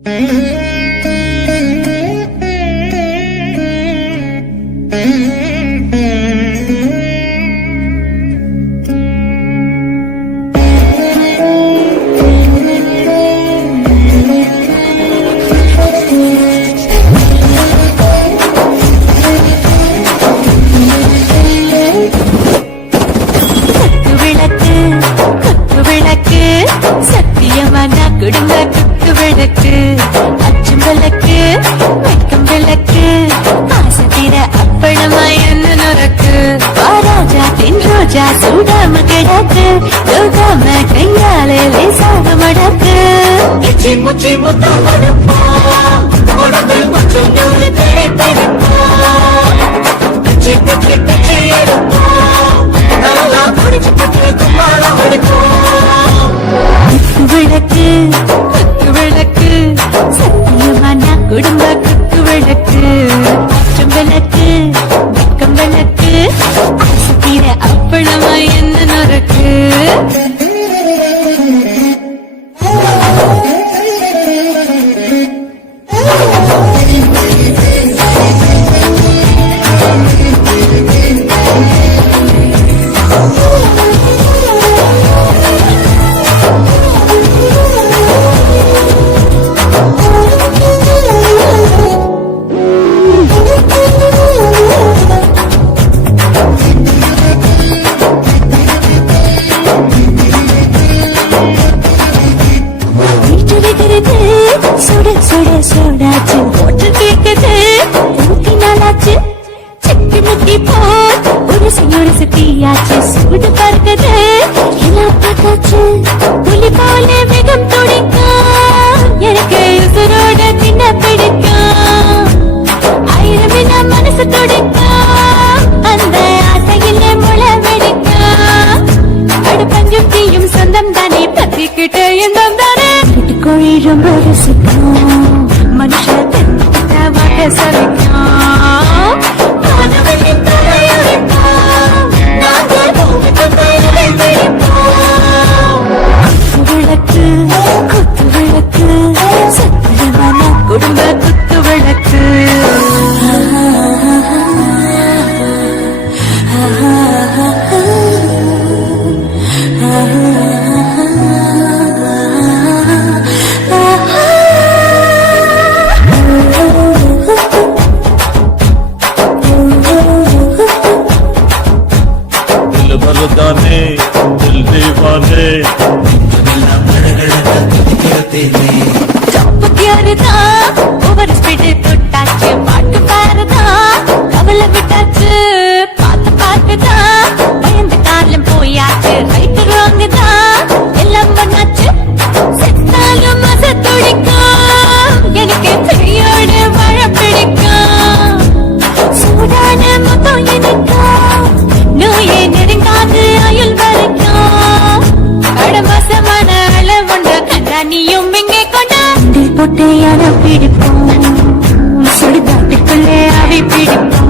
Mm-hmm. சுடாம கிடக்கு சுடாம கையாலே லேசாக மடக்கு முச்சி முத்தம் மடப்பா விடுது சுட சுட சுடாச்சு. போட்டு கேட்குது ஊத்தி நாளாச்சு. செக்கு முக்கி போர் உரசி உரசி தீயாச்சு சுடு பார்க்குது எல்லாம் பார்த்தாச்சு. புலி போல மிகம் துடிக்கா. எனக்கு உசுரோட தின்ன அந்த ஆசையிலே முளை தீயும் சொந்தம் தானே. tenés. പൊട്ടയാണ് പിടിപ്പോ. ചെറുതാട്ടിക്കുള്ളേ അവ പിടിപ്പോ.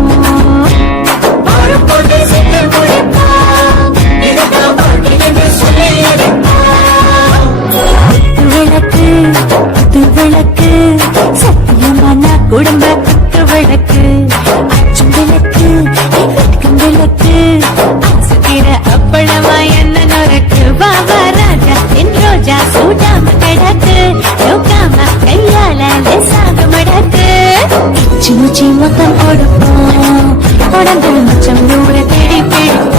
முத்தம் கொடுப்போம். உடம்பில் மச்சம் நூறு தேடி பிடிப்போம்